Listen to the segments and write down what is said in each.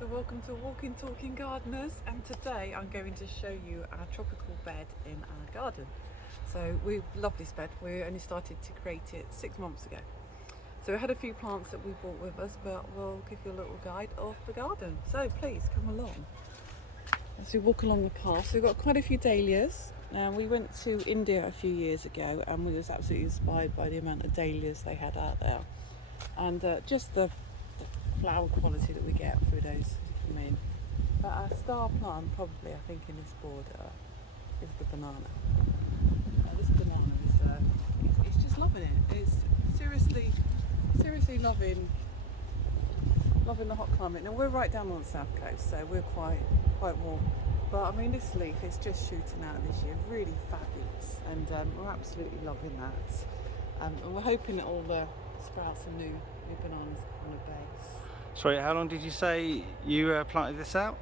So welcome to Walking Talking Gardeners, and today I'm going to show you our tropical bed in our garden. So we love this bed. We only started to create it 6 months ago. So we had a few plants that we brought with us, but we'll give you a little guide of the garden. So please come along. As we walk along the path, so we've got quite a few dahlias. Now we went to India a few years ago and we was absolutely inspired by the amount of dahlias they had out there. And just the flower quality that we get through those as you come in. But our star plant probably, I think, in this border is the banana. This banana is it's just loving it. It's seriously loving the hot climate. Now we're right down on the south coast, so we're quite warm. But I mean, this leaf is just shooting out this year, really fabulous, and we're absolutely loving that. And we're hoping that all the sprouts and new bananas on the base. Sorry, how long did you say you planted this out?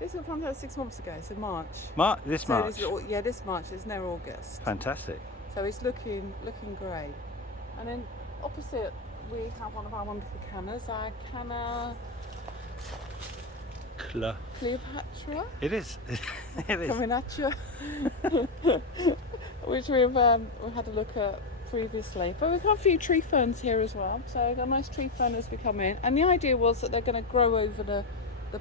This was planted out 6 months ago, so March. March. This March. It's now August. Fantastic. So it's looking great. And then opposite we have one of our wonderful cannas, our canna Cleopatra. It is. It is. Coming at you. Which we've had a look at previously, but we've got a few tree ferns here as well, so we've got a nice tree fern as we come in, and the idea was that they're going to grow over the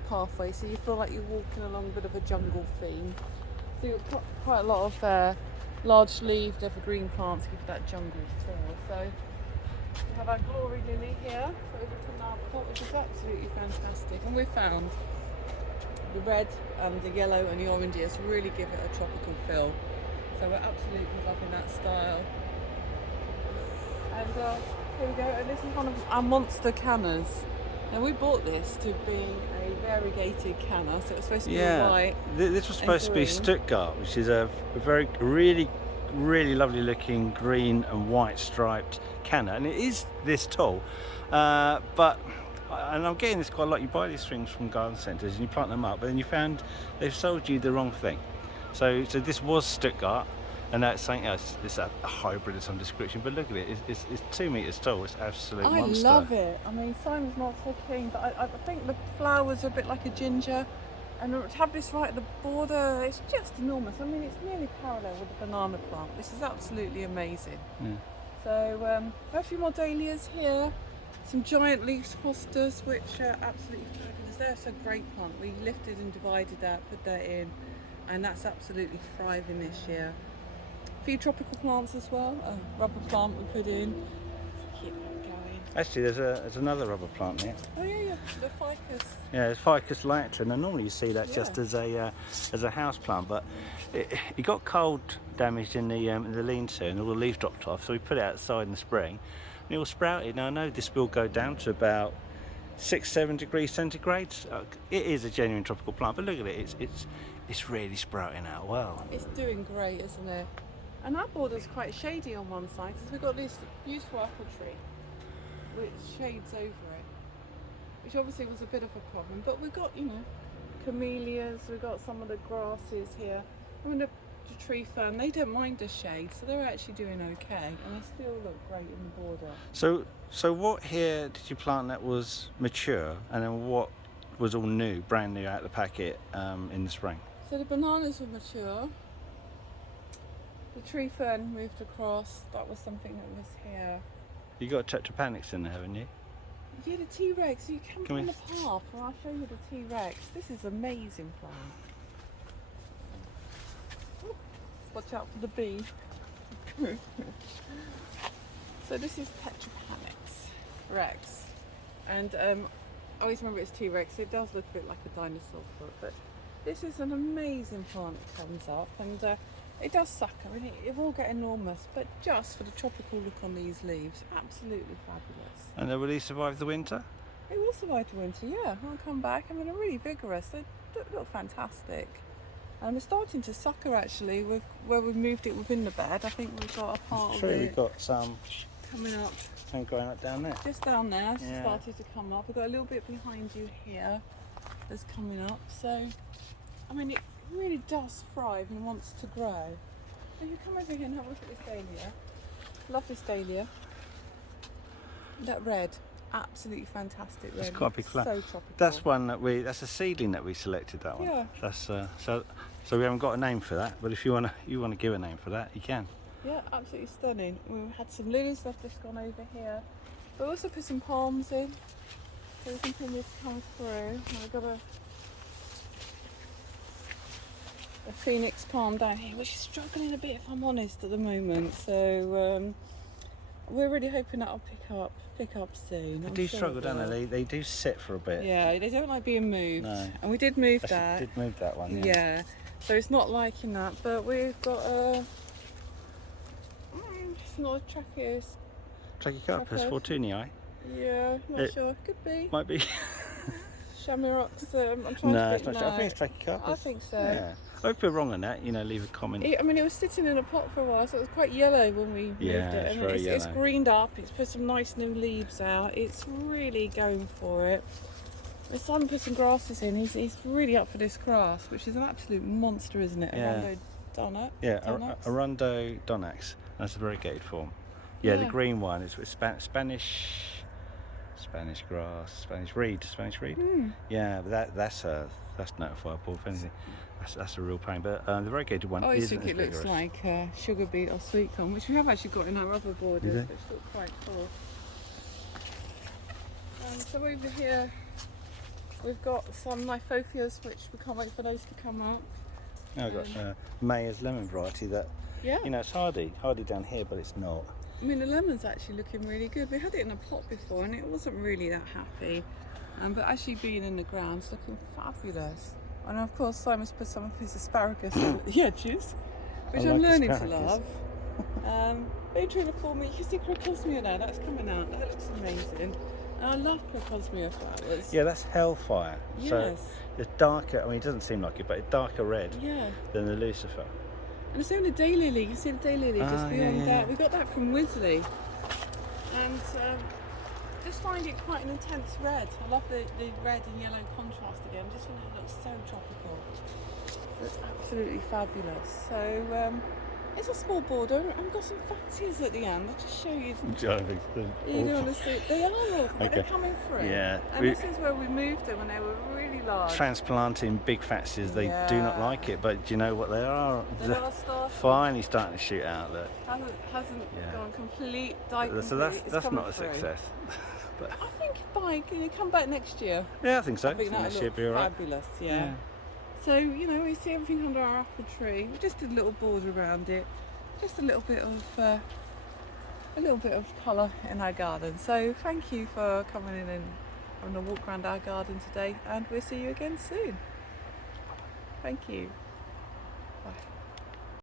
pathway, so you feel like you're walking along a bit of a jungle theme. So you've got quite a lot of large leaved evergreen plants to give that jungle feel. So we have our glory lily here, so we can now pot, which is absolutely fantastic, and we found the red and the yellow and the oranges really give it a tropical feel, so we're absolutely loving that style. And here we go, and this is one of our monster cannas. Now we bought this to be a variegated canna, so it's supposed to be white. This was supposed to be Stuttgart, which is a really lovely looking green and white striped canna, and it is this tall. And I'm getting this quite a lot. You buy these things from garden centres and you plant them up, but then you found they've sold you the wrong thing. So this was Stuttgart. And that's something else. It's a hybrid of some description, but look at it. It's 2 meters tall. It's absolute monster. I love it. I mean, Simon's not so keen, but I think the flowers are a bit like a ginger, and to have this right at the border, it's just enormous. I mean, it's nearly parallel with the banana plant. This is absolutely amazing. Yeah. So a few more dahlias here. Some giant leaf hostas, which are absolutely fabulous. They're a great plant. We lifted and divided that, put that in, and that's absolutely thriving this year. A few tropical plants as well. A rubber plant we put in. Keep that going. Actually, there's another rubber plant here. Oh yeah, the ficus. Yeah, it's Ficus lactea, and normally you see that just as a house plant, but it got cold damaged in the lean-to, and all the leaves dropped off. So we put it outside in the spring, and it all sprouted. Now I know this will go down to about 6-7 degrees centigrade. It is a genuine tropical plant, but look at it. It's really sprouting out well. It's doing great, isn't it? And our border's quite shady on one side, because we've got this beautiful apple tree which shades over it, which obviously was a bit of a problem. But we've got, camellias, we've got some of the grasses here. I mean, the tree fern, they don't mind the shade, so they're actually doing okay, and they still look great in the border. So what here did you plant that was mature, and then what was all new, brand new out of the packet in the spring? So the bananas were mature. The tree fern moved across. That was something that was here. You got Petropanics in there, haven't you? Yeah, the T-Rex. You come from the path, and I'll show you the T-Rex. This is amazing plant. Ooh, watch out for the bee. So this is Petropanics Rex, and I always remember it's T-Rex. It does look a bit like a dinosaur foot, but this is an amazing plant that comes up, and it does suck. I mean, it will get enormous, but just for the tropical look on these leaves, absolutely fabulous. And will these survive the winter? It will survive the winter, yeah. I'll come back. I mean, they're really vigorous. They look fantastic. And we're starting to sucker actually with where we've moved it within the bed. I think we've got a part of it. We've got some coming up. Some growing up down there. Just down there, it's started to come up. We've got a little bit behind you here that's coming up. So, I mean, it really does thrive and wants to grow. So you come over here and have a look at this dahlia. Love this dahlia. That red. absolutely fantastic. That's really. quite a big plant. So tropical. That's one that that's a seedling that we selected. That one. Yeah. That's so we haven't got a name for that, but if you wanna give a name for that, you can. Yeah, absolutely stunning. We've had some lilies that have just gone over here. We also put some palms in, so we continue to come through. And we've got a phoenix palm down here, which is struggling a bit, if I'm honest, at the moment. So we're really hoping that'll pick up soon. They do struggle, don't they? They do sit for a bit. Yeah, they don't like being moved. No. And we did move Actually, that. did move that one. Yeah. So it's not liking that, but we've got a. It's not a tracheus. Trachycarpus fortunii. Yeah, not sure. Could be. Might be. Shamirox. I'm trying No, to it's think. not. I think it's Trachycarpus. I think so. Yeah. If we're wrong on that, leave a comment. I mean, it was sitting in a pot for a while, so it was quite yellow when we moved it. It's very yellow. It's greened up. It's put some nice new leaves out. It's really going for it. My son put some grasses in. He's really up for this grass, which is an absolute monster, isn't it? Yeah. Arundo Yeah, Arundo Donax. That's a variegated form. Yeah, the green one is Spanish grass, Spanish reed. Yeah, but that's notifiable. If anything, that's a real pain. But the variegated one I isn't think as it looks vigorous. like sugar beet or sweet corn, which we have actually got in our other borders, which look quite cool. So over here we've got some Nifophias, which we can't wait for those to come up. Now I've got Mayer's lemon variety that, Yeah. it's hardy down here, but it's not. I mean, the lemon's actually looking really good. We had it in a pot before and it wasn't really that happy. But actually being in the ground, it's looking fabulous. And of course, Simon's put some of his asparagus at the edges, which I'm learning to love. Atriiforme, you can see crocosmia there, that's coming out. That looks amazing. And I love crocosmia flowers. Yeah, that's hellfire. Yes. So it's darker, it doesn't seem like it, but it's darker red than the Lucifer. And it's only a daylily. You can see the daylily just beyond that. We got that from Wisley. And just find it quite an intense red. I love the red and yellow contrast again. Just think it looks so tropical. It's absolutely fabulous. So it's a small border, and we've got some fancies at the end. I'll just show you. You don't want to see. They are awful, but they're coming through. Yeah. And this is where we moved them when they were really large. Transplanting big fatsies, they do not like it, but do you know what they are? They are starting. Finally starting to shoot out. Look. Hasn't gone complete. So that's not a success. But I think can you come back next year? Yeah, I think so. I think next that'll year look be alright. fabulous. Yeah. So we see everything under our apple tree. We just did a little border around it, just a little bit of colour in our garden. So thank you for coming in and having a walk around our garden today, and we'll see you again soon. Thank you. Bye.